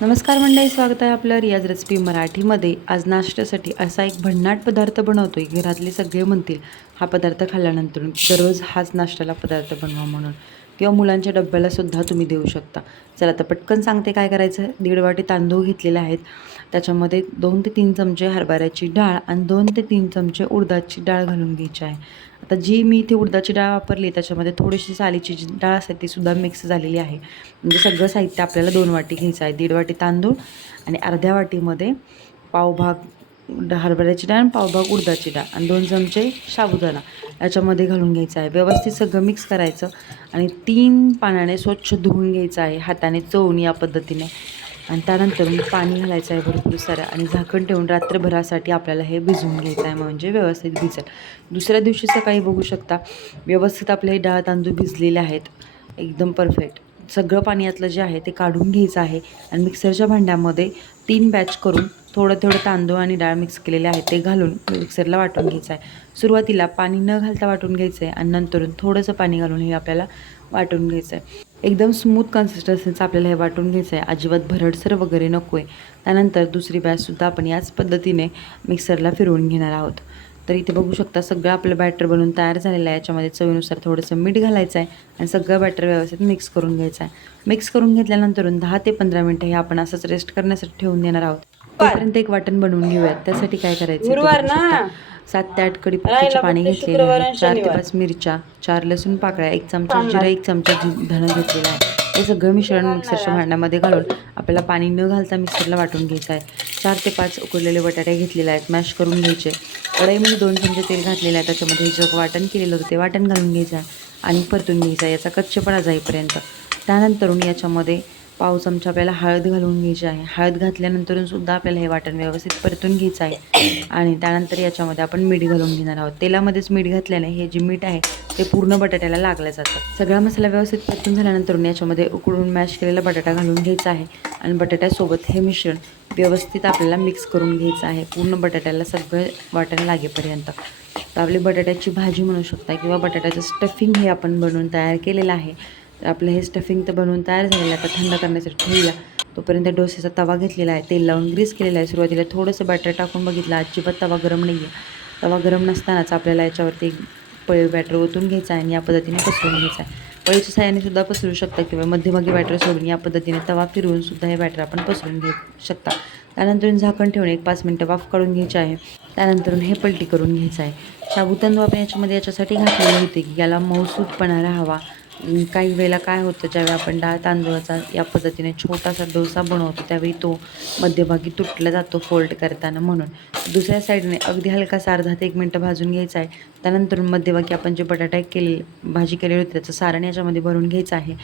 नमस्कार मंडळी स्वागत आहे आपलं रियाज रेसिपी मराठीमध्ये. आज नाश्त्यासाठी असा एक भन्नाट पदार्थ बनवतोय. घरातले सगळे म्हणतील हा पदार्थ खाल्ल्यानंतर दररोज हाच नाश्त्याला पदार्थ बनवा म्हणून. किंवा मुलांच्या डब्याला सुद्धा तुम्ही देऊ शकता. चला तर पटकन सांगते काय करायचं दीड वाटी तांदूळ घेतलेले आहेत. त्याच्यामध्ये दोन ते तीन चमचे हरभऱ्याची डाळ आणि दोन ते तीन चमचे उडदाची डाळ घालून घ्यायची आहे. आता जी मी इथे उडदाची डाळ वापरली त्याच्यामध्ये थोडीशी सालीची जी डाळ असते ती सुद्धा मिक्स झालेली आहे. म्हणजे सगळं साहित्य आपल्याला दोन वाटी घ्यायचं आहे. दीड वाटी तांदूळ आणि अर्ध्या वाटीमध्ये पावभाग हरभऱ्याची डाळ आणि पावभाग उडदाची डाळ आणि दोन चमचे साबुदाणा याच्यामध्ये घालून घ्यायचं आहे. व्यवस्थित सगळं मिक्स करायचं आणि तीन पाण्याने स्वच्छ धुवून घ्यायचं आहे. हाताने चवून या पद्धतीने. आणि त्यानंतर पाणी घालायचं आहे भरपूर सारं आणि झाकण ठेवून रात्रभरासाठी आपल्याला हे भिजवून घ्यायचं आहे म्हणजे व्यवस्थित भिजेल. दुसऱ्या दिवशी सकाळी बघू शकता व्यवस्थित आपले हे डाळ तांदूळ भिजलेले आहेत. एकदम परफेक्ट सगळं पाणी यातलं जे आहे ते काढून घ्यायचं आहे आणि मिक्सरच्या भांड्यामध्ये तीन बॅच करून थोडं थोडं तांदूळ आणि डाळ मिक्स केलेले आहे ते घालून मिक्सरला वाटून घ्यायचं आहे सुरुवातीला पाणी न घालता वाटून घ्यायचं आहे आणि नंतरून थोडंसं पाणी घालून हे आपल्याला वाटून घ्यायचं आहे एकदम स्मूथ कन्सिस्टन्सीचं आपल्याला हे वाटून घ्यायचं आहे अजिबात भरडसर वगैरे नको आहे त्यानंतर दुसरी बॅचसुद्धा आपण याच पद्धतीने मिक्सरला फिरवून घेणार आहोत. तर इथे बघू शकता सगळं आपलं बॅटर बनवून तयार झालेलं आहे. याच्यामध्ये चवीनुसार थोडंसं मीठ घालायचं आहे आणि सगळं बॅटर व्यवस्थित मिक्स करून घ्यायचं आहे मिक्स करून घेतल्यानंतर दहा ते पंधरा मिनटं हे आपण असंच रेस्ट करण्यासाठी ठेवून देणार आहोत. तोपर्यंत एक वाटण बनवून घेऊयात. त्यासाठी काय करायचं गुरुवार ना. सात ते आठ राहिला पाणी घेतलेले आहे चार ते. पाच मिरच्या चार लसूण पाकळ्या एक चमचा जिरं एक चमचा धणं घेतलेला आहे. हे सगळं मिश्रण मिक्सरच्या भांड्यामध्ये घालून आपल्याला पाणी न घालता मिक्सरला वाटून घ्यायचं आहे. चार ते पाच उकडलेले बटाटे घेतलेले आहेत. मॅश करून घ्यायचे. कढईमध्ये दोन चमचे तेल घातलेलं आहे. त्याच्यामध्ये जग वाटण केलेलं होतं ते वाटण घालून घ्यायचं आहे आणि परतून घ्यायचं आहे. याचा कच्चेपणा जाईपर्यंत. त्यानंतरून याच्यामध्ये पाव चमचा आपल्याला हळद घालून घ्यायची आहे. हळद घातल्यानंतरून सुद्धा आपल्याला हे वाटण व्यवस्थित परतून घ्यायचं आहे. आणि त्यानंतर याच्यामध्ये आपण मीठ घालून घेणार आहोत. तेलामध्येच मीठ घातल्याने हे जे मीठ आहे ते पूर्ण बटाट्याला लागलं जातं. सगळा मसाला व्यवस्थित परतून झाल्यानंतर याच्यामध्ये उकळून मॅश केलेला बटाटा घालून घ्यायचा आहे. आणि बटाट्यासोबत हे मिश्रण व्यवस्थित आपल्याला मिक्स करून घ्यायचं आहे. पूर्ण बटाट्याला सगळं वाटण लागेपर्यंत. तर आपली बटाट्याची भाजी म्हणू शकता किंवा बटाट्याचं स्टफिंग हे आपण बनवून तयार केलेलं आहे. तर आपलं हे स्टफिंग तर बनवून तयार झालेलं आहे. आता थंड करण्यासाठी ठेवूया तोपर्यंत डोसेचा तवा घेतलेला आहे. तेल लावून ग्रीस केलेला आहे. सुरुवातीला थोडंसं बॅटर टाकून बघितलं. अजिबात तवा गरम नाही आहे तवा गरम नसतानाच आपल्याला याच्यावरती पळी बॅटर ओतून घ्यायचा आहे आणि या पद्धतीने पसरून घ्यायचा आहे. पळीच्या साह्याने सुद्धा पसरू शकता किंवा मध्यभागी बॅटर सोडून या पद्धतीने तवा फिरवून सुद्धा हे बॅटर आपण पसरून घेऊ शकता. त्यानंतर झाकण ठेवून एक पाच मिनटं वाफ काढून घ्यायची आहे. त्यानंतर हे पलटी करून घ्यायचं आहे. साबुतांदूळ आपण याच्यामध्ये याच्यासाठी घातलेले होते की याला मऊसूतपणा राहावा. काही वेळेला काय होतं ज्यावेळी आपण डाळ तांदूळाचा या पद्धतीने छोटासा डोसा बनवतो त्यावेळी तो मध्यभागी तुटला जातो फोल्ड करताना म्हणून. दुसऱ्या साईडने अगदी हलकासा अर्धा ते एक मिनटं भाजून घ्यायचा आहे. त्यानंतर मध्यभागी आपण जे बटाटा केले भाजी केलेली होती त्याचं सारण याच्यामध्ये भरून घ्यायचं आहे.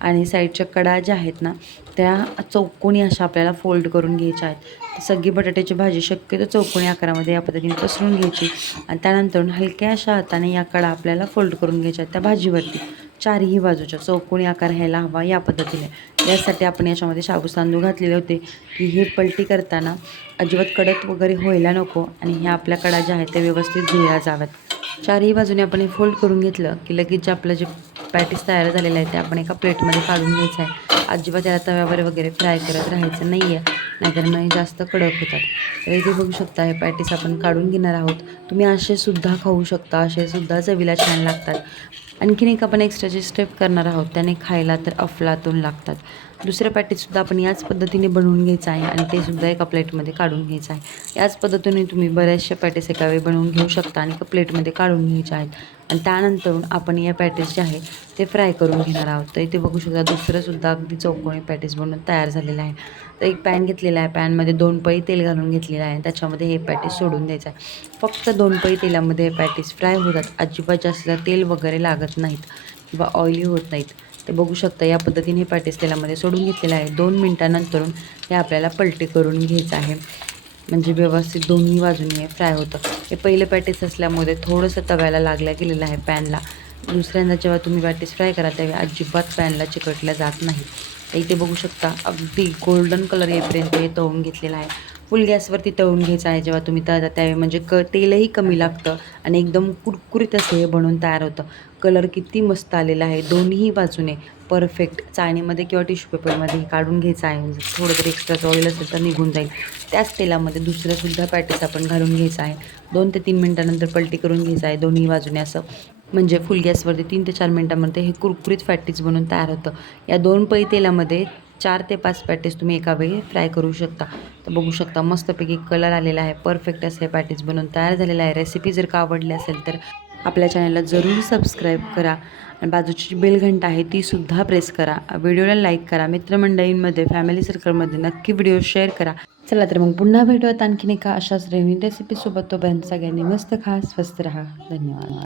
आणि साईडच्या कडा ज्या आहेत ना त्या चौकोनी अशा आपल्याला फोल्ड करून घ्यायच्या आहेत. सगळी बटाट्याची भाजी शक्यतो चौकोनी आकारामध्ये या पद्धतीने पसरून घ्यायची. आणि त्यानंतर हलक्या अशा हाताने या कडा आपल्याला फोल्ड करून घ्यायच्या आहेत त्या भाजीवरती. चारही बाजूच्या चौकोनी आकार घ्यायला हवा या पद्धतीने. यासाठी आपण याच्यामध्ये शाबू तांदूळ घातलेले होते की हे पलटी करताना अजिबात कडक वगैरे व्हायला नको आणि ह्या आपल्या कडा ज्या आहेत त्या व्यवस्थित धुळ्या जाव्यात. चारही बाजूने आपण हे फोल्ड करून घेतलं की लगेच जे आपलं जे पॅटीस तयार झालेलं आहे ते आपण एका प्लेटमध्ये काढून घ्यायचं आहे. अजिबात त्याला तव्यावर वगैरे फ्राय करत राहायचं नाही आहे नाहीतर मग जास्त कडक होतात. तर इथे बघू शकता हे पॅटीस आपण काढून घेणार आहोत. तुम्ही असेसुद्धा खाऊ शकता असे सुद्धा चवीला छान लागतात. आणखीन एक आपण एक्स्ट्राची स्टेप करणार आहोत त्याने खायला तर अफलातून लागतात. दुसऱ्या पॅटीसुद्धा आपण याच पद्धतीने बनवून घ्यायचं आहे आणि ते सुद्धा एका प्लेटमध्ये काढून घ्यायचं आहे. याच पद्धतीने तुम्ही बऱ्याचशा पॅटीस एका वेळी बनवून घेऊ शकता आणि एका प्लेटमध्ये काढून घ्यायच्या आहेत. आणि त्यानंतर आपण या पॅटीस जे आहे ते फ्राय करून घेणार आहोत. तर इथे बघू शकता दुसरंसुद्धा अगदी चौकोनी पॅटीस बनवून तयार झालेलं आहे. तर एक पॅन घेतलेला आहे पॅनमध्ये दोन पळी तेल घालून घेतलेलं आहे. त्याच्यामध्ये हे पॅटीस सोडून द्यायचं आहे. फक्त दोन पळी तेलामध्ये हे पॅटीस फ्राय होतात. अजिबात जास्त तेल वगैरे लागत नाहीत किंवा ऑइली होत नाहीत. ते बघू शकता या पद्धतीने हे पॅटीस तेलामध्ये सोडून घेतलेलं आहे. दोन मिनटानंतरून हे आपल्याला पलटी करून घ्यायचं आहे. म्हणजे व्यवस्थित दोन्ही बाजूनी हे फ्राय होतं. हे पहिले पॅटीस असल्यामुळे थोडंसं तव्याला लागल्या गेलेलं आहे पॅनला दुसऱ्यांदा जेव्हा तुम्ही पॅटीस फ्राय करा त्यावेळी अजिबात पॅनला चिकटल्या जात नाही. तर इथे बघू शकता अगदी गोल्डन कलर येईपर्यंत हे तळून घेतलेलं आहे. फुल गॅसवरती तळून घ्यायचं आहे जेव्हा तुम्ही तळता त्यावेळी म्हणजे क तेलही कमी लागतं आणि एकदम कुरकुरीत असं हे बनवून तयार होतं. कलर किती मस्त आलेला आहे. दोन्ही बाजूने परफेक्ट चाळणीमध्ये किंवा टिश्यू पेपरमध्ये काढून घ्यायचं आहे. म्हणजे थोडं तरी एक्स्ट्रा ऑइल असेल तर निघून जाईल. त्याच तेलामध्ये दुसऱ्यासुद्धा पॅटीस आपण घालून घ्यायचं आहे. दोन ते तीन मिनटानंतर पलटी करून घ्यायचं आहे दोन्ही बाजूने असं. म्हणजे फुल गॅसवरती तीन ते चार मिनटामध्ये हे कुरकुरीत फॅटीज बनून तयार होतं. या दोन पै तेलामध्ये चार ते पाच पॅटीस तुम्ही एका वेळी फ्राय करू शकता. तर बघू शकता मस्तपैकी कलर आलेला आहे. परफेक्ट असे पॅटीस बनवून तयार झालेला आहे. रेसिपी जर का आवडली असेल तर आपल्या चॅनलला जरूर सबस्क्राईब करा. आणि बाजूची जी बेल घंटा आहे ती सुद्धा प्रेस करा. व्हिडिओला लाईक करा. मित्रमंडळींमध्ये फॅमिली सर्कलमध्ये नक्की व्हिडिओ शेअर करा. चला तर मग पुन्हा भेटूयात आणखीन एका अशाच रेव्हिन रेसिपीसोबत तोपर्यंत सगळ्यांनी मस्त खा स्वस्त राहा. धन्यवाद.